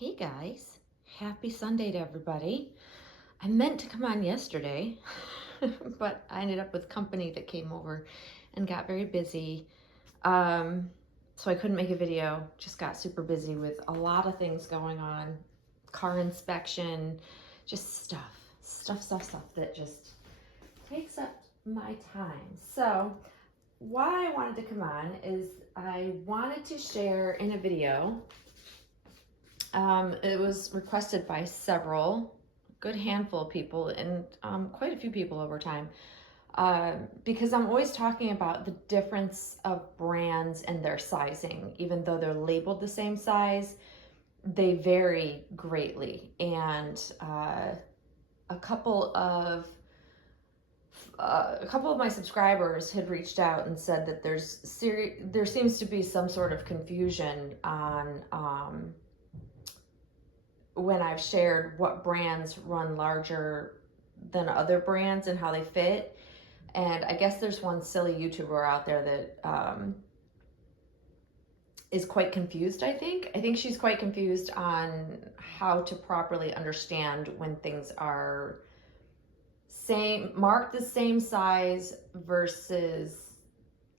Hey guys, happy Sunday to everybody. I meant to come on yesterday, but I ended up with company that came over and got very busy. Um, so I couldn't make a video, just got super busy with a lot of things going on, car inspection, just stuff that just takes up my time. So why I wanted to come on is I wanted to share in a video. It was requested by several, good handful of people, and quite a few people over time, because I'm always talking about the difference of brands and their sizing. Even though they're labeled the same size, they vary greatly. And a couple of my subscribers had reached out and said that there seems to be some sort of confusion on when I've shared what brands run larger than other brands and how they fit. And I guess there's one silly YouTuber out there that is quite confused, I think. I think she's quite confused on how to properly understand when things are marked the same size versus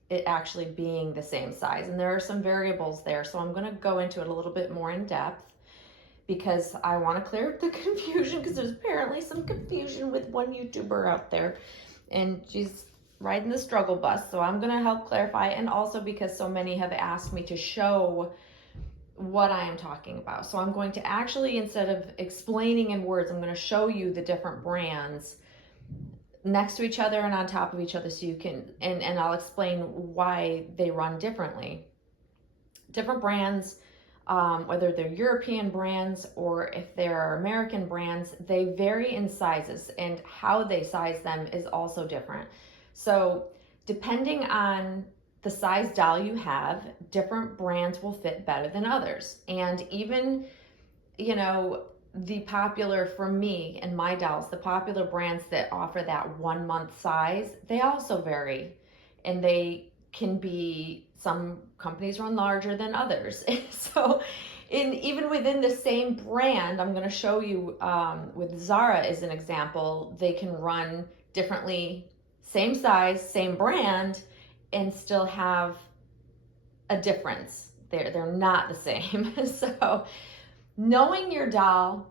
it actually being the same size. And there are some variables there. So I'm going to go into it a little bit more in depth, because I want to clear up the confusion, because there's apparently some confusion with one YouTuber out there and she's riding the struggle bus. So I'm going to help clarify, and also because so many have asked me to show what I am talking about. So I'm going to actually, instead of explaining in words, I'm going to show you the different brands next to each other and on top of each other, so you can, and I'll explain why they run differently. Different brands, whether they're European brands or if they're American brands, they vary in sizes, and how they size them is also different. So depending on the size doll you have, different brands will fit better than others. And even, the popular, for me and my dolls, the popular brands that offer that 1 month size, they also vary. And they can be, some companies run larger than others. So even within the same brand, I'm going to show you with Zara as an example, they can run differently, same size, same brand, and still have a difference. They're not the same. So knowing your doll,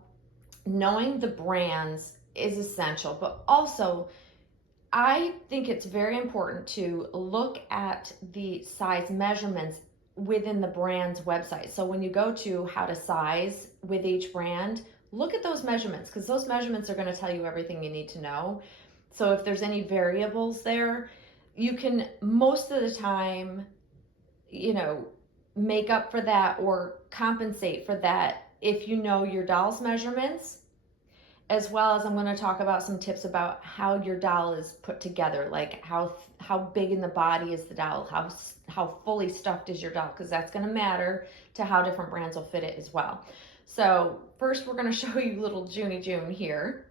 knowing the brands is essential, but also I think it's very important to look at the size measurements within the brand's website. So when you go to how to size with each brand, look at those measurements, because those measurements are going to tell you everything you need to know. So if there's any variables there, you can most of the time, make up for that or compensate for that if you know your doll's measurements, as well as I'm going to talk about some tips about how your doll is put together, like how big in the body is the doll, how fully stuffed is your doll, because that's going to matter to how different brands will fit it as well. So first, we're going to show you little Junie June here,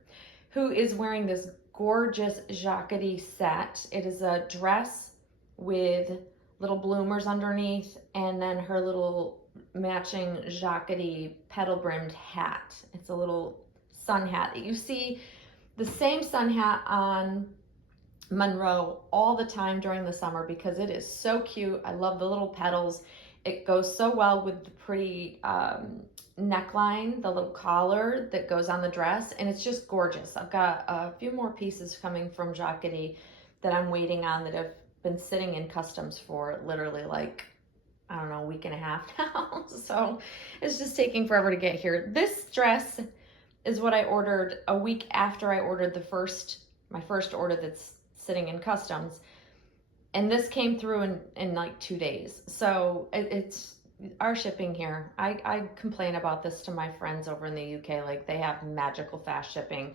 who is wearing this gorgeous jacquardie set. It is a dress with little bloomers underneath, and then her little matching jacquardie petal brimmed hat. It's a little sun hat that you see the same sun hat on Monroe all the time during the summer, because it is so cute. I love the little petals. It goes so well with the pretty neckline, the little collar that goes on the dress, and it's just gorgeous. I've got a few more pieces coming from Jacquardie that I'm waiting on, that have been sitting in customs for literally like, I don't know, a week and a half now. So it's just taking forever to get here. This dress is what I ordered a week after I ordered my first order that's sitting in customs. And this came through in like 2 days. So it's our shipping here. I complain about this to my friends over in the UK, like they have magical fast shipping.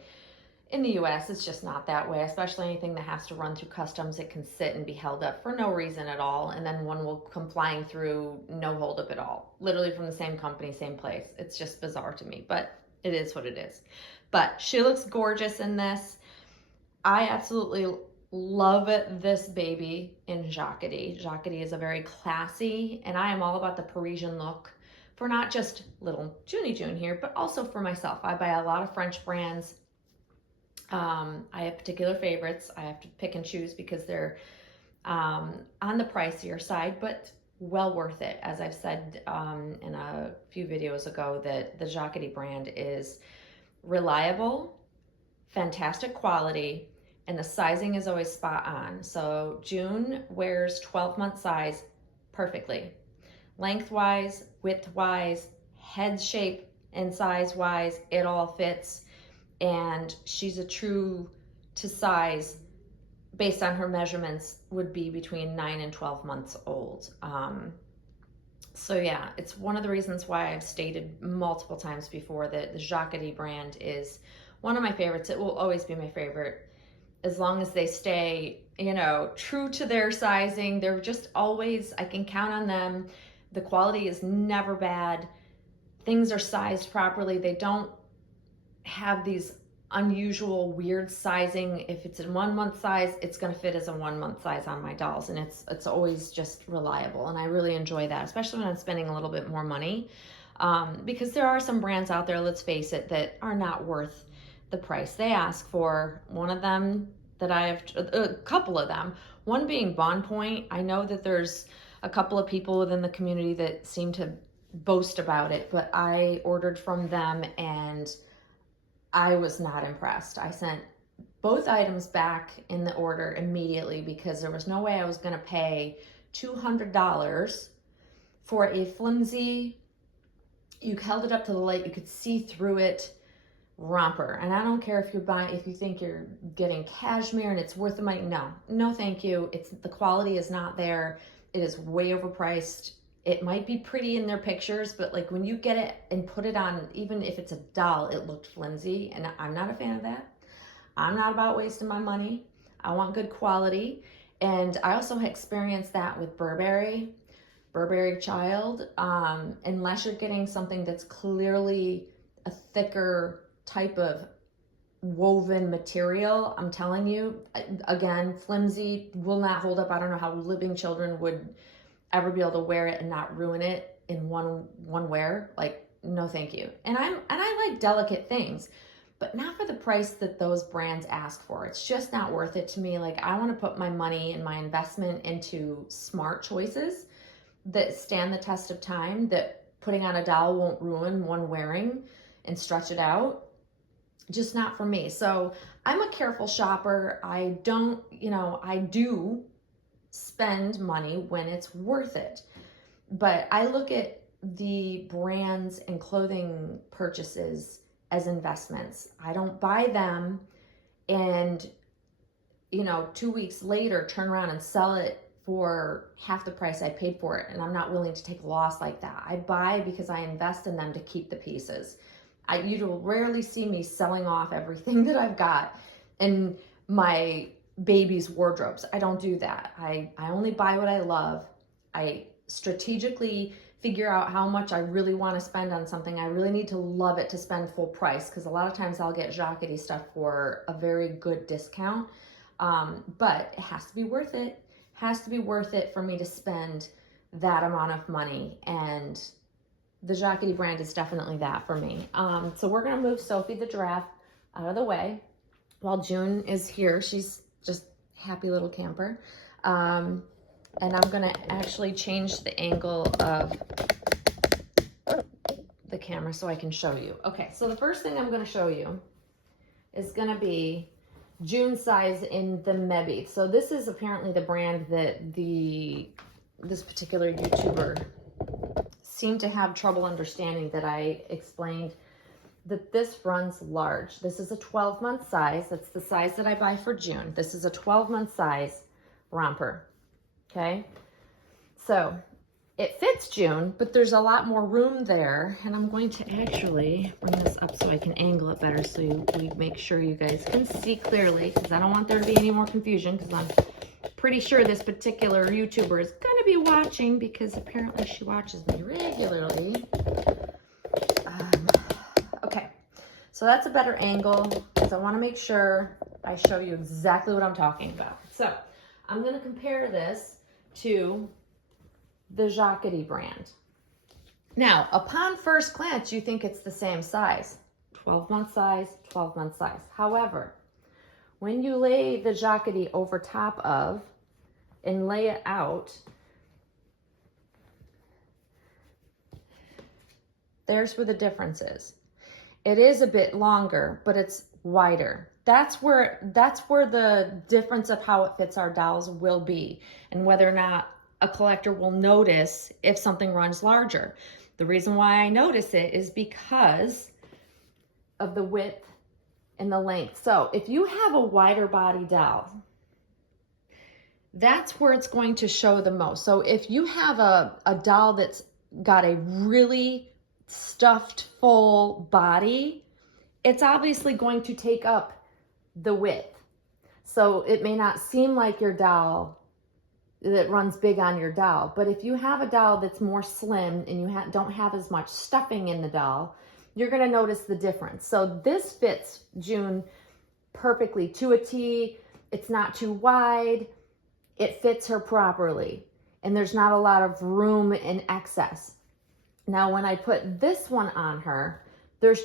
In the US, it's just not that way, especially anything that has to run through customs. It can sit and be held up for no reason at all, and then one will come flying through, no hold up at all, literally from the same company, same place. It's just bizarre to me, but it is what it is. But she looks gorgeous in this. I absolutely love this baby in Jacquardie. Jacquardie is a very classy, and I am all about the Parisian look for not just little Junie June here, but also for myself. I buy a lot of French brands. I have particular favorites. I have to pick and choose because they're on the pricier side, but well worth it. As I've said in a few videos ago, that the Jacquerie brand is reliable, fantastic quality, and the sizing is always spot on. So June wears 12-month size perfectly. Lengthwise, widthwise, head shape and size wise, it all fits. And she's a true to size based on her measurements, would be between 9 and 12 months old. So yeah, it's one of the reasons why I've stated multiple times before that the Jacquerie brand is one of my favorites. It will always be my favorite as long as they stay, you know, true to their sizing. They're just always, I can count on them. The quality is never bad. Things are sized properly. They don't have these unusual weird sizing. If it's in 1 month size, it's going to fit as a 1 month size on my dolls, and it's always just reliable, and I really enjoy that, especially when I'm spending a little bit more money, because there are some brands out there, let's face it, that are not worth the price they ask for. One of them that I have, a couple of them, one being Bond Point. I know that there's a couple of people within the community that seem to boast about it, but I ordered from them and I was not impressed. I sent both items back in the order immediately because there was no way I was going to pay $200 for a flimsy, you held it up to the light, you could see through it, romper. And I don't care if if you think you're getting cashmere and it's worth the money. No, thank you. The quality is not there. It is way overpriced. It might be pretty in their pictures, but like when you get it and put it on, even if it's a doll, it looked flimsy, and I'm not a fan of that. I'm not about wasting my money. I want good quality. And I also experienced that with Burberry Child. Unless you're getting something that's clearly a thicker type of woven material, I'm telling you, again, flimsy will not hold up. I don't know how living children would ever be able to wear it and not ruin it in one wear. Like, no thank you. And I like delicate things, but not for the price that those brands ask for. It's just not worth it to me. Like, I want to put my money and my investment into smart choices that stand the test of time, that putting on a doll won't ruin one wearing and stretch it out. Just not for me. So I'm a careful shopper. I do spend money when it's worth it. But I look at the brands and clothing purchases as investments. I don't buy them and 2 weeks later turn around and sell it for half the price I paid for it, and I'm not willing to take a loss like that. I buy because I invest in them to keep the pieces. You will rarely see me selling off everything that I've got in my baby's wardrobes. I don't do that. I only buy what I love. I strategically figure out how much I really want to spend on something. I really need to love it to spend full price, because a lot of times I'll get Jacquerie stuff for a very good discount. But it has to be worth it. Has to be worth it for me to spend that amount of money, and the Jacquerie brand is definitely that for me. So we're gonna move Sophie the giraffe out of the way while June is here. She's just happy little camper. And I'm gonna actually change the angle of the camera so I can show you. Okay, so the first thing I'm gonna show you is gonna be June size in the Mebby. So this is apparently the brand that this particular YouTuber seemed to have trouble understanding, that I explained that this runs large. This is a 12-month size. That's the size that I buy for June. This is a 12-month size romper, okay? So it fits June, but there's a lot more room there, and I'm going to actually bring this up so I can angle it better so we make sure you guys can see clearly, because I don't want there to be any more confusion, because I'm pretty sure this particular YouTuber is going to be watching, because apparently she watches me regularly. Okay, so that's a better angle, because I want to make sure I show you exactly what I'm talking about. So I'm going to compare this to the Jacquerie brand. Now, upon first glance, you think it's the same size, 12-month size, 12-month size. However, when you lay the Jacquard over top of and lay it out, there's where the difference is. It is a bit longer, but it's wider. That's where the difference of how it fits our dolls will be, and whether or not a collector will notice if something runs larger. The reason why I notice it is because of the width and the length. So if you have a wider body doll, that's where it's going to show the most. So if you have a doll that's got a really stuffed full body, it's obviously going to take up the width. So it may not seem like your doll that runs big on your doll, but if you have a doll that's more slim and you don't have as much stuffing in the doll, you're going to notice the difference. So this fits June perfectly to a T. It's not too wide. It fits her properly, and there's not a lot of room in excess. Now, when I put this one on her, there's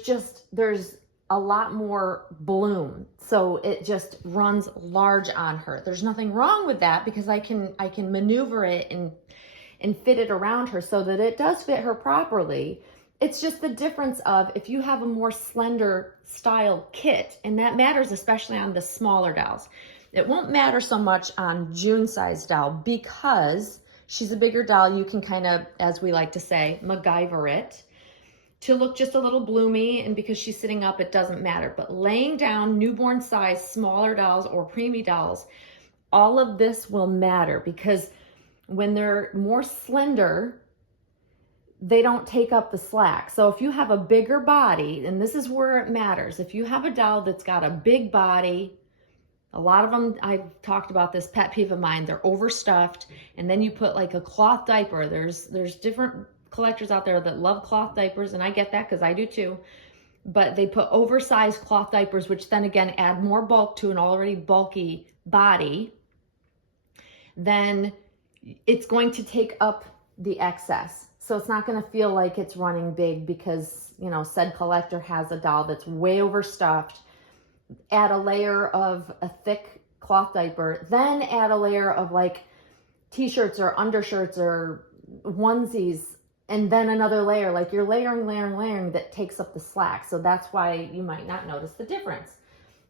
a lot more bloom. So it just runs large on her. There's nothing wrong with that because I can maneuver it and fit it around her so that it does fit her properly. It's just the difference of if you have a more slender style kit, and that matters especially on the smaller dolls. It won't matter so much on June's size doll because she's a bigger doll. You can kind of, as we like to say, MacGyver it to look just a little bloomy, and because she's sitting up, it doesn't matter. But laying down newborn size, smaller dolls or preemie dolls, all of this will matter because when they're more slender, they don't take up the slack. So if you have a bigger body, and this is where it matters, if you have a doll that's got a big body, a lot of them, I've talked about this pet peeve of mine, they're overstuffed, and then you put like a cloth diaper. There's different collectors out there that love cloth diapers, and I get that because I do too, but they put oversized cloth diapers, which then again add more bulk to an already bulky body. Then it's going to take up the excess. So it's not going to feel like it's running big because, you know, said collector has a doll that's way overstuffed. Add a layer of a thick cloth diaper, then add a layer of like t-shirts or undershirts or onesies, and then another layer. Like you're layering that takes up the slack. So that's why you might not notice the difference,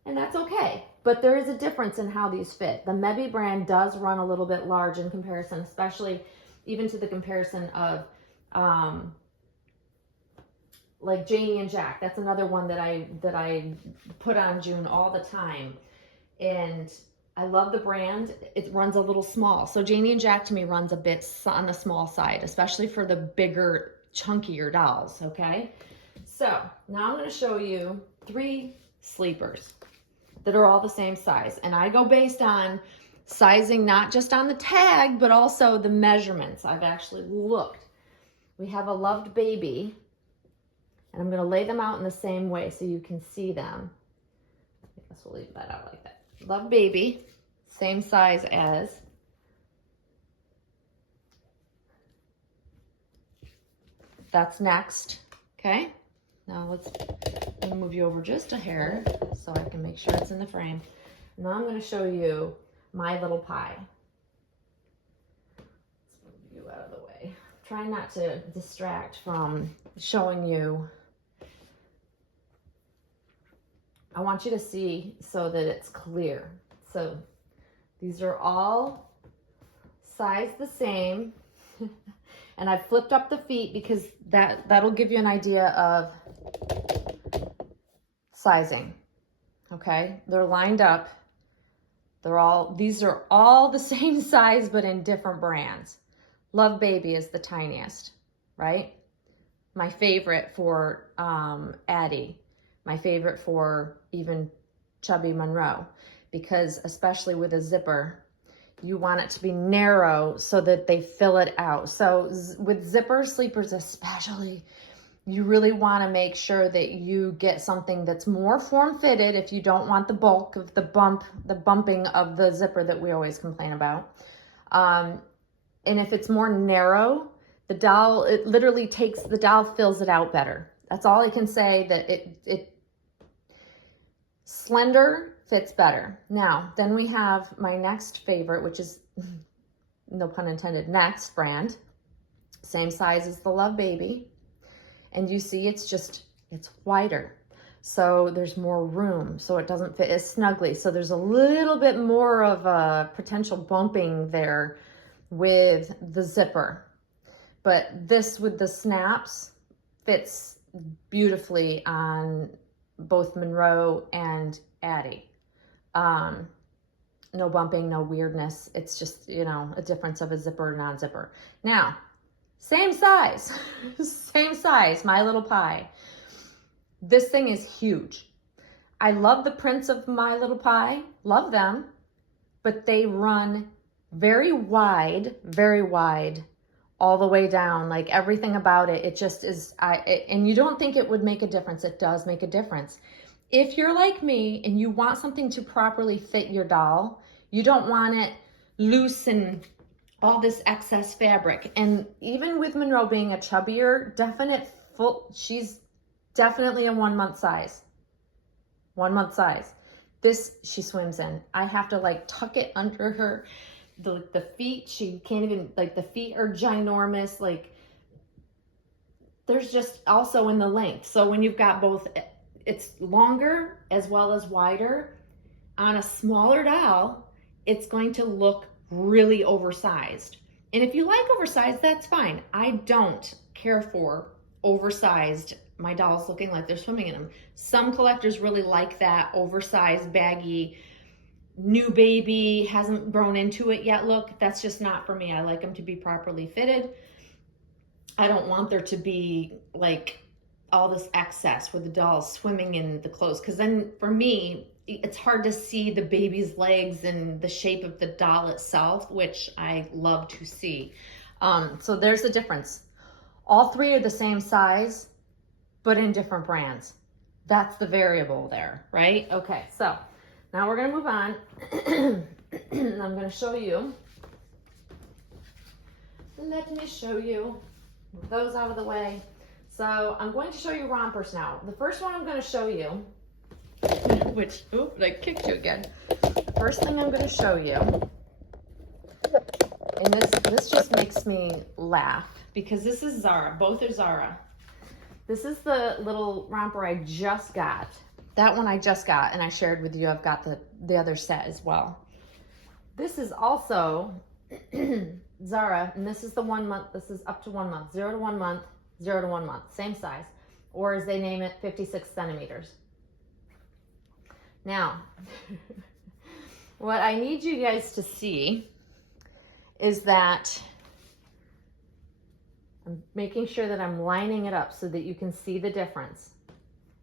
and that's okay. But there is a difference in how these fit. The Mebby brand does run a little bit large in comparison, especially even to the comparison of like Janie and Jack. That's another one that I put on June all the time, and I love the brand. It runs a little small. So Janie and Jack to me runs a bit on the small side, especially for the bigger, chunkier dolls, okay? So now I'm gonna show you 3 sleepers that are all the same size. And I go based on sizing, not just on the tag, but also the measurements. I've actually looked. We have a Loved Baby, and I'm gonna lay them out in the same way so you can see them. I guess we'll leave that out like that. Loved Baby, same size as that's next. Okay, now let's move you over just a hair so I can make sure it's in the frame. Now I'm going to show you My Little Pie. Let's move you out of the way. Try not to distract from showing you. I want you to see so that it's clear. So these are all sized the same. And I've flipped up the feet because that'll give you an idea of sizing. Okay, they're lined up. These are all the same size, but in different brands. Loved Baby is the tiniest, right? My favorite for Addie. My favorite for even Chubby Monroe, because especially with a zipper, you want it to be narrow so that they fill it out. So with zipper sleepers especially, you really want to make sure that you get something that's more form-fitted if you don't want the bulk of the bumping of the zipper that we always complain about. And if it's more narrow, The doll, it literally takes, the doll fills it out better. That's all I can say, that it slender fits better. Now, then we have my next favorite, which is, no pun intended, next brand. Same size as the Love Baby. And you see it's wider. So there's more room, so it doesn't fit as snugly. So there's a little bit more of a potential bumping there with the zipper. But this with the snaps fits beautifully on both Monroe and Addie. No bumping, no weirdness. It's just, you know, a difference of a zipper, non-zipper. Now, same size, same size, My Little Pie. This thing is huge. I love the prints of My Little Pie, love them, but they run very wide, all the way down. Like everything about it, it just is, and you don't think it would make a difference. It does make a difference. If you're like me and you want something to properly fit your doll, you don't want it loose and all this excess fabric. And even with Monroe being a chubbier, she's definitely a 1 month size. 1 month size. This, she swims in. I have to like tuck it under her. The feet, she can't even, like the feet are ginormous. Like there's just also in the length. So when you've got both, it's longer as well as wider. On a smaller doll, it's going to look really oversized. And if you like oversized, that's fine. I don't care for oversized, my dolls looking like they're swimming in them. Some collectors really like that oversized, baggy, new baby, hasn't grown into it yet look. That's just not for me. I like them to be properly fitted. I don't want there to be like all this excess with the dolls swimming in the clothes, because then for me, it's hard to see the baby's legs and the shape of the doll itself, which I love to see. So there's the difference. All three are the same size, but in different brands. That's the variable there, right? Okay, so now we're gonna move on. I'm gonna show you. Let me show you. Move those out of the way. So I'm going to show you rompers now. The first one I'm gonna show you, which, oop, I kicked you again. The first thing I'm gonna show you, and this just makes me laugh because this is Zara, both are Zara. This is the little romper I just got. That one I just got, and I shared with you. I've got the other set as well. This is also Zara, and this is the 1 month. This is up to 1 month, 0 to 1 month, 0 to 1 month, same size, or as they name it, 56 centimeters. Now, what I need you guys to see is that I'm making sure that I'm lining it up so that you can see the difference,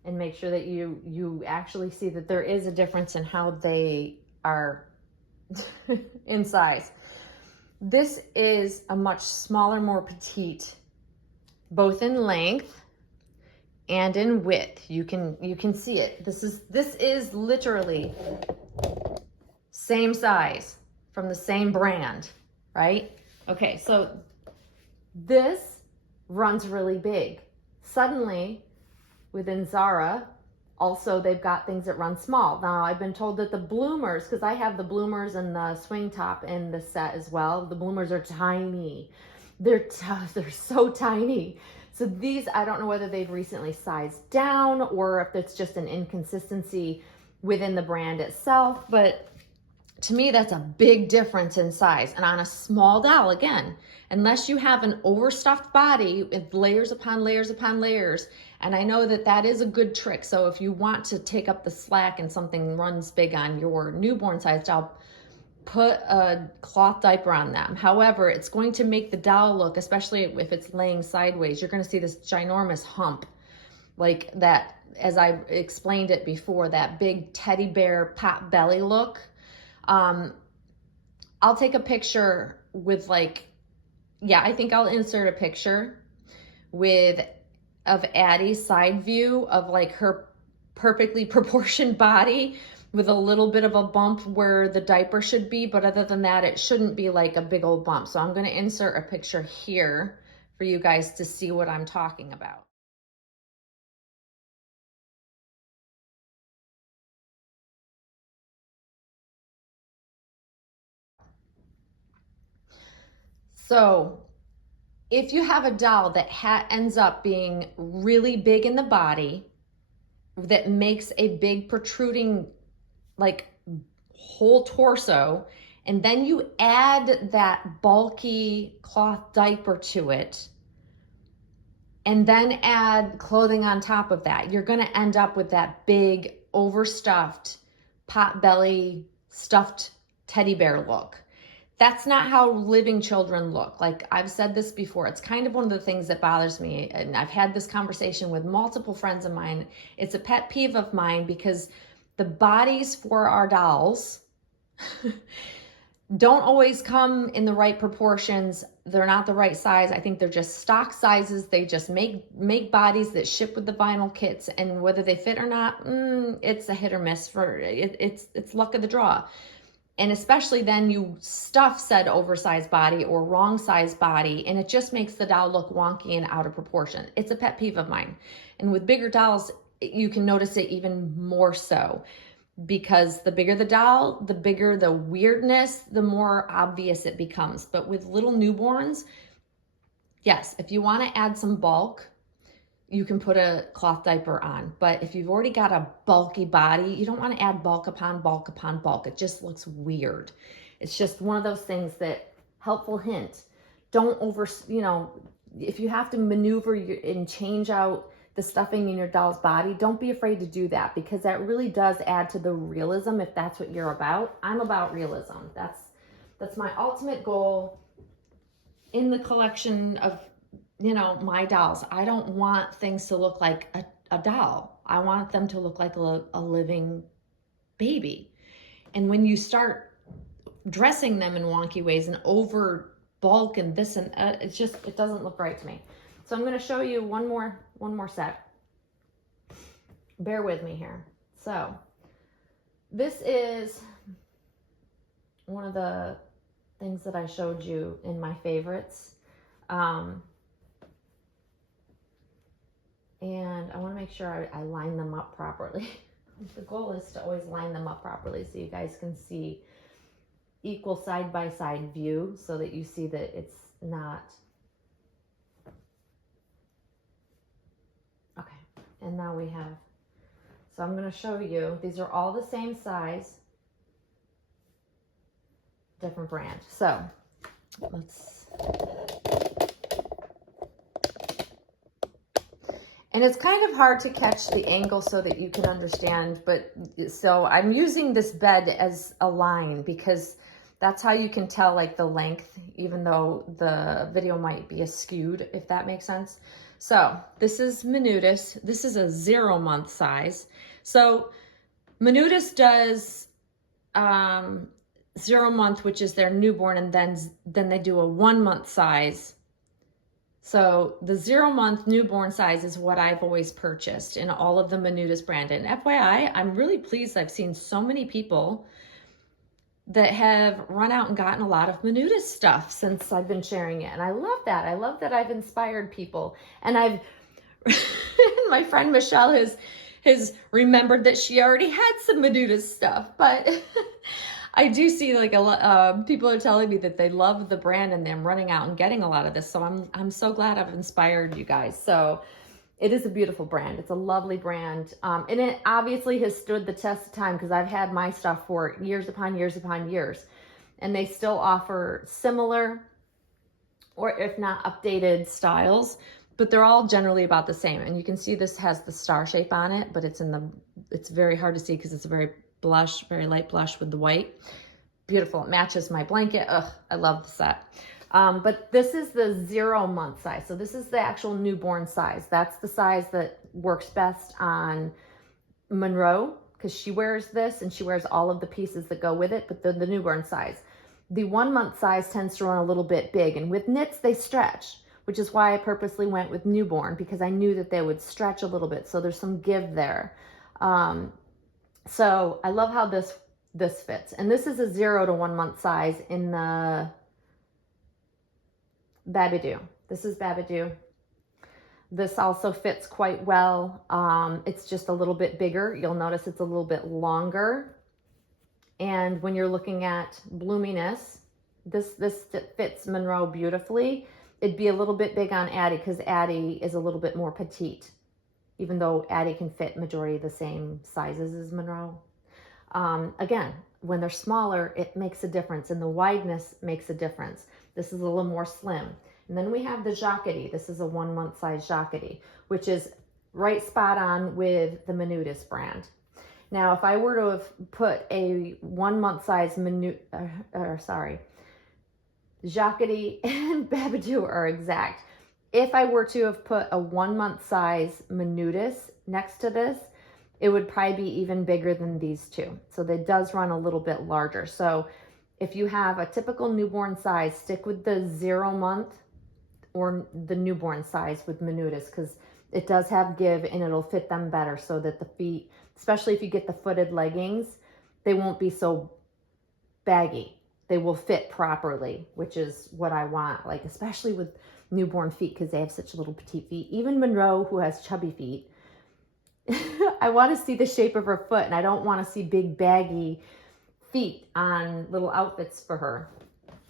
and make sure that you actually see that there is a difference in how they are in size. This is a much smaller, more petite, both in length and in width. You can see it. This is literally same size from the same brand, right? Okay, so this runs really big. Suddenly, within Zara, also they've got things that run small. Now I've been told that the bloomers, because I have the bloomers and the swing top in the set as well, the bloomers are tiny. They're so tiny. So these, I don't know whether they've recently sized down or if it's just an inconsistency within the brand itself, but to me, that's a big difference in size. And on a small doll, again, unless you have an overstuffed body with layers upon layers upon layers, and I know that that is a good trick. So if you want to take up the slack and something runs big on your newborn size doll, put a cloth diaper on them. However, it's going to make the doll look, especially if it's laying sideways, you're going to see this ginormous hump like that, as I explained it before, that big teddy bear pot belly look. I'll take a picture with I think I'll insert a picture of Addie's side view of like her perfectly proportioned body with a little bit of a bump where the diaper should be, but other than that, it shouldn't be like a big old bump. So I'm going to insert a picture here for you guys to see what I'm talking about. So if you have a doll that ends up being really big in the body, that makes a big protruding like whole torso, and then you add that bulky cloth diaper to it, and then add clothing on top of that, you're going to end up with that big overstuffed pot belly stuffed teddy bear look. That's not how living children look. Like I've said this before, it's kind of one of the things that bothers me. And I've had this conversation with multiple friends of mine. It's a pet peeve of mine because the bodies for our dolls don't always come in the right proportions. They're not the right size. I think they're just stock sizes. They just make bodies that ship with the vinyl kits, and whether they fit or not, it's a hit or miss. It's luck of the draw. And especially then you stuff said oversized body or wrong size body, and it just makes the doll look wonky and out of proportion. It's a pet peeve of mine. And with bigger dolls, you can notice it even more so, because the bigger the doll, the bigger the weirdness, the more obvious it becomes. But with little newborns, yes, if you want to add some bulk, you can put a cloth diaper on. But if you've already got a bulky body, you don't want to add bulk upon bulk upon bulk. It just looks weird. It's just one of those things that, helpful hint, don't if you have to maneuver and change out the stuffing in your doll's body, don't be afraid to do that, because that really does add to the realism if that's what you're about. I'm about realism. That's my ultimate goal in the collection of my dolls. I don't want things to look like a doll. I want them to look like a living baby. And when you start dressing them in wonky ways and over bulk and this and it doesn't look right to me. So I'm going to show you one more set. Bear with me here. So this is one of the things that I showed you in my favorites. And I want to make sure I line them up properly. The goal is to always line them up properly so you guys can see equal side-by-side view, so that you see that it's not. Okay, and now we have, so I'm going to show you, these are all the same size, different brand. So let's, and it's kind of hard to catch the angle so that you can understand, but so I'm using this bed as a line because that's how you can tell like the length, even though the video might be askewed, if that makes sense. So this is Menudis. This is a 0 month size. So Menudis does 0 month, which is their newborn, and then they do a 1 month size. So the 0 month newborn size is what I've always purchased in all of the Menudis brand. And FYI, I'm really pleased. I've seen so many people that have run out and gotten a lot of Menudis stuff since I've been sharing it. And I love that. I love that I've inspired people. And I've, my friend Michelle has remembered that she already had some Menudis stuff, but I do see like a lot, people are telling me that they love the brand and they're running out and getting a lot of this. So I'm so glad I've inspired you guys. So it is a beautiful brand. It's a lovely brand. And it obviously has stood the test of time because I've had my stuff for years upon years upon years. And they still offer similar, or if not updated styles, but they're all generally about the same. And you can see this has the star shape on it, but it's very hard to see because it's a very light blush with the white. Beautiful. It matches my blanket. Ugh, I love the set. But this is the 0 month size. So this is the actual newborn size. That's the size that works best on Monroe because she wears this and she wears all of the pieces that go with it, but the newborn size. The 1 month size tends to run a little bit big, and with knits, they stretch, which is why I purposely went with newborn, because I knew that they would stretch a little bit. So there's some give there. So I love how this fits. And this is a 0 to 1 month size in the Babydoo. This is Babadoo. This also fits quite well. It's just a little bit bigger. You'll notice it's a little bit longer. And when you're looking at bloominess, this fits Monroe beautifully. It'd be a little bit big on Addie because Addie is a little bit more petite, even though Addie can fit majority of the same sizes as Monroe. Again, when they're smaller, it makes a difference, and the wideness makes a difference. This is a little more slim. And then we have the Jacquardie. This is a 1 month size Jacquardie, which is right spot on with the Menudis brand. Now, if I were to have put a 1 month size Jacquardie and Babadoo are exact. If I were to have put a 1 month size Menudis next to this, it would probably be even bigger than these two. So that does run a little bit larger. So if you have a typical newborn size, stick with the 0 month or the newborn size with Menudis, because it does have give and it'll fit them better, so that the feet, especially if you get the footed leggings, they won't be so baggy. They will fit properly, which is what I want, like especially with newborn feet, because they have such little petite feet. Even Monroe, who has chubby feet, I want to see the shape of her foot, and I don't want to see big baggy feet on little outfits for her.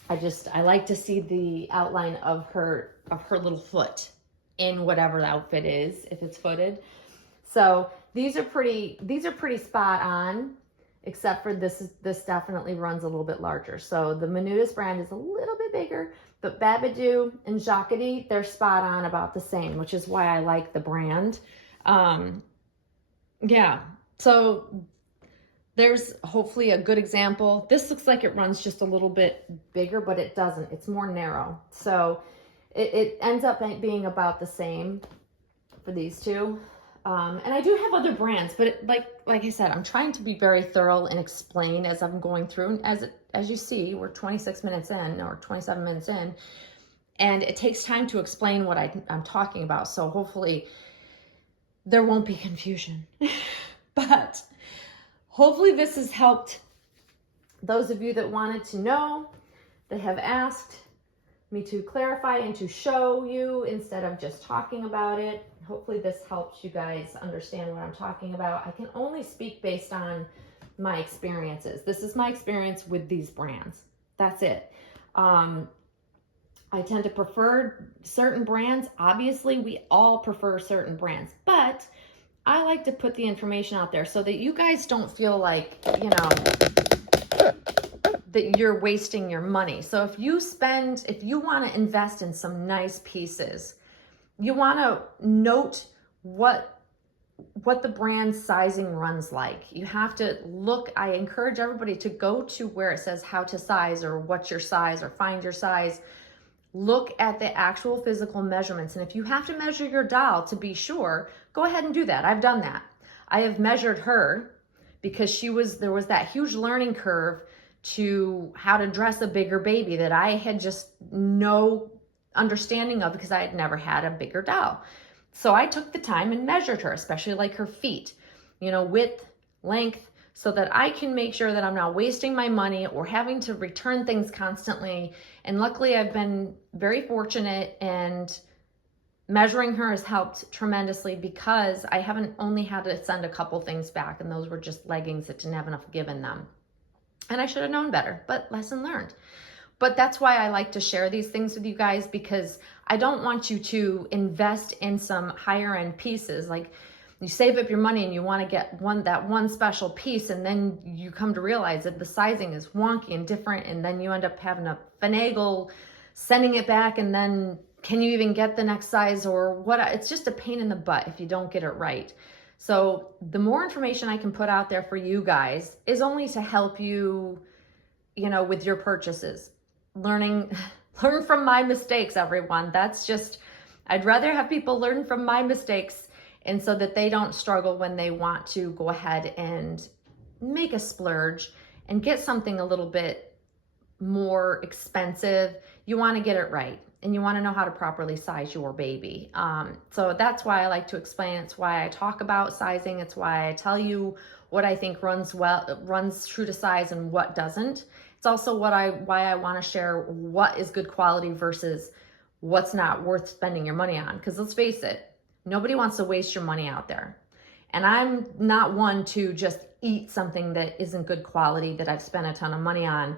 I like to see the outline of her little foot in whatever the outfit is, if it's footed. So these are pretty spot on, except for this definitely runs a little bit larger. So the Menudis brand is a little bit bigger, but Babadoo and Jacquardie, they're spot on about the same, which is why I like the brand. Yeah, so there's hopefully a good example. This looks like it runs just a little bit bigger, but it doesn't. It's more narrow. So it ends up being about the same for these two. And I do have other brands, but like I said, I'm trying to be very thorough and explain as I'm going through. And as you see, we're 26 minutes in or 27 minutes in, and it takes time to explain what I'm talking about. So hopefully there won't be confusion. But hopefully this has helped those of you that wanted to know, that have asked me to clarify and to show you instead of just talking about it. Hopefully this helps you guys understand what I'm talking about. I can only speak based on my experiences. This is my experience with these brands. That's it. I tend to prefer certain brands. Obviously, we all prefer certain brands, but I like to put the information out there so that you guys don't feel like, that you're wasting your money. So if you want to invest in some nice pieces, you want to note what the brand sizing runs like. You have to look. I encourage everybody to go to where it says how to size or what's your size or find your size. Look at the actual physical measurements. And if you have to measure your doll to be sure, go ahead and do that. I've done that. I have measured her because there was that huge learning curve to how to dress a bigger baby that I had just no understanding of because I had never had a bigger doll. So I took the time and measured her, especially like her feet, width, length, so that I can make sure that I'm not wasting my money or having to return things constantly. And luckily I've been very fortunate, and measuring her has helped tremendously because I haven't only had to send a couple things back, and those were just leggings that didn't have enough give in them. And I should have known better, but lesson learned. But that's why I like to share these things with you guys, because I don't want you to invest in some higher end pieces. Like you save up your money and you want to get that one special piece, and then you come to realize that the sizing is wonky and different, and then you end up having to finagle sending it back, and then can you even get the next size or what? It's just a pain in the butt if you don't get it right. So the more information I can put out there for you guys is only to help you, with your purchases. Learn from my mistakes, everyone. I'd rather have people learn from my mistakes, and so that they don't struggle when they want to go ahead and make a splurge and get something a little bit more expensive. You want to get it right, and you want to know how to properly size your baby. So that's why I like to explain. It's why I talk about sizing. It's why I tell you what I think runs true to size and what doesn't. It's also why I want to share what is good quality versus what's not worth spending your money on. Because let's face it, nobody wants to waste your money out there. And I'm not one to just eat something that isn't good quality that I've spent a ton of money on,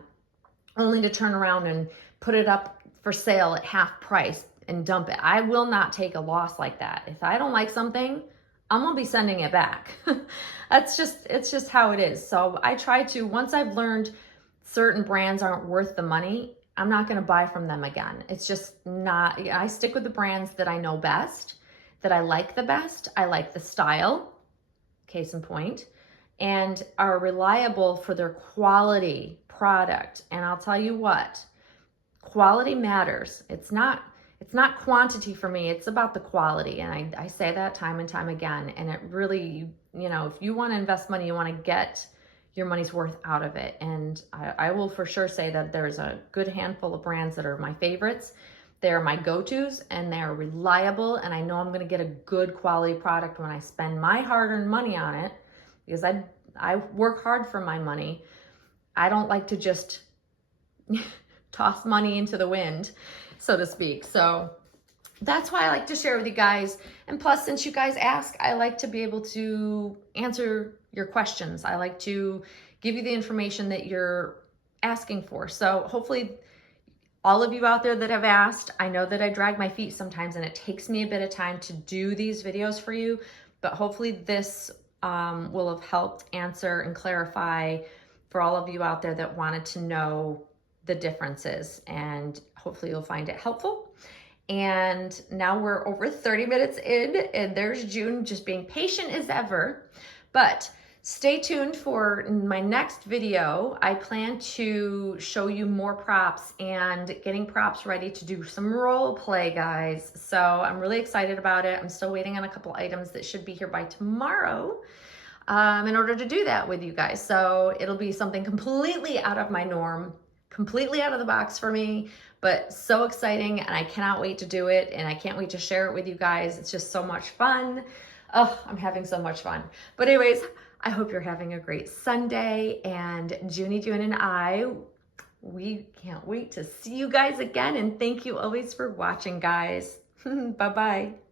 only to turn around and put it up for sale at half price and dump it. I will not take a loss like that. If I don't like something, I'm gonna be sending it back. It's just how it is. So I try to, once I've learned certain brands aren't worth the money, I'm not gonna buy from them again. It's just not, I stick with the brands that I know best, that I like the best. I like the style, case in point, and are reliable for their quality product. And I'll tell you what, quality matters. It's not quantity for me. It's about the quality. And I say that time and time again. And it really, you know, if you want to invest money, you want to get your money's worth out of it. And I will for sure say that there's a good handful of brands that are my favorites. They're my go-tos and they're reliable. And I know I'm going to get a good quality product when I spend my hard-earned money on it, because I work hard for my money. I don't like to just toss money into the wind, so to speak. So that's why I like to share with you guys. And plus, since you guys ask, I like to be able to answer your questions. I like to give you the information that you're asking for. So hopefully all of you out there that have asked, I know that I drag my feet sometimes and it takes me a bit of time to do these videos for you, but hopefully this will have helped answer and clarify for all of you out there that wanted to know the differences, and hopefully you'll find it helpful. And now we're over 30 minutes in, and there's June just being patient as ever. But stay tuned for my next video. I plan to show you more props and getting props ready to do some role play, guys. So I'm really excited about it. I'm still waiting on a couple items that should be here by tomorrow in order to do that with you guys. So it'll be something completely out of my norm, completely out of the box for me, but so exciting, and I cannot wait to do it, and I can't wait to share it with you guys. It's just so much fun. Oh, I'm having so much fun. But anyways, I hope you're having a great Sunday, and Junie June and I, we can't wait to see you guys again, and thank you always for watching, guys. Bye-bye.